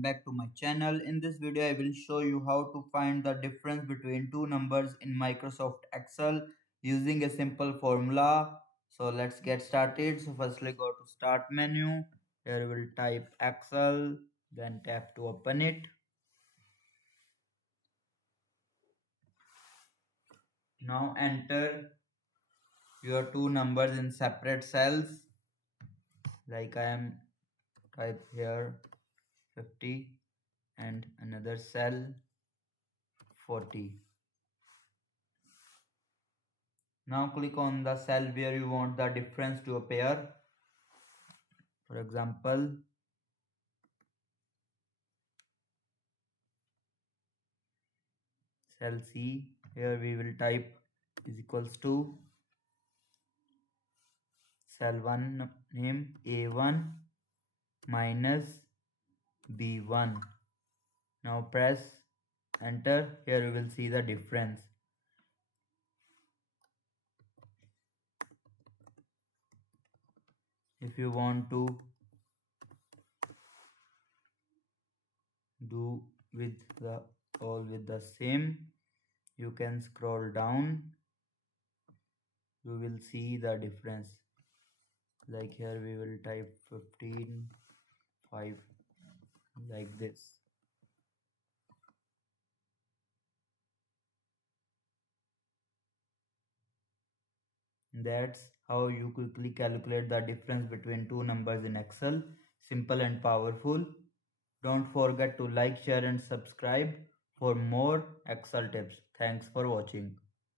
Back to my channel. In this video I will show you how to find the difference between two numbers in Microsoft Excel using a simple formula. So let's get started. So firstly go to start menu. Here we will type Excel, then tap to open it. Now enter your two numbers in separate cells, like I am type here 50 and another cell 40. Now click on the cell where you want the difference to appear. For example, cell C. Here we will type is equals to cell 1 name A1 minus B1. Now press enter. Here we will see the difference. If you want to do with the all with the same, you can scroll down. You will see the difference. Like here we will type 15 5 like this. That's how you quickly calculate the difference between two numbers in Excel. Simple and powerful. Don't forget to like, share and subscribe for more Excel tips. Thanks for watching.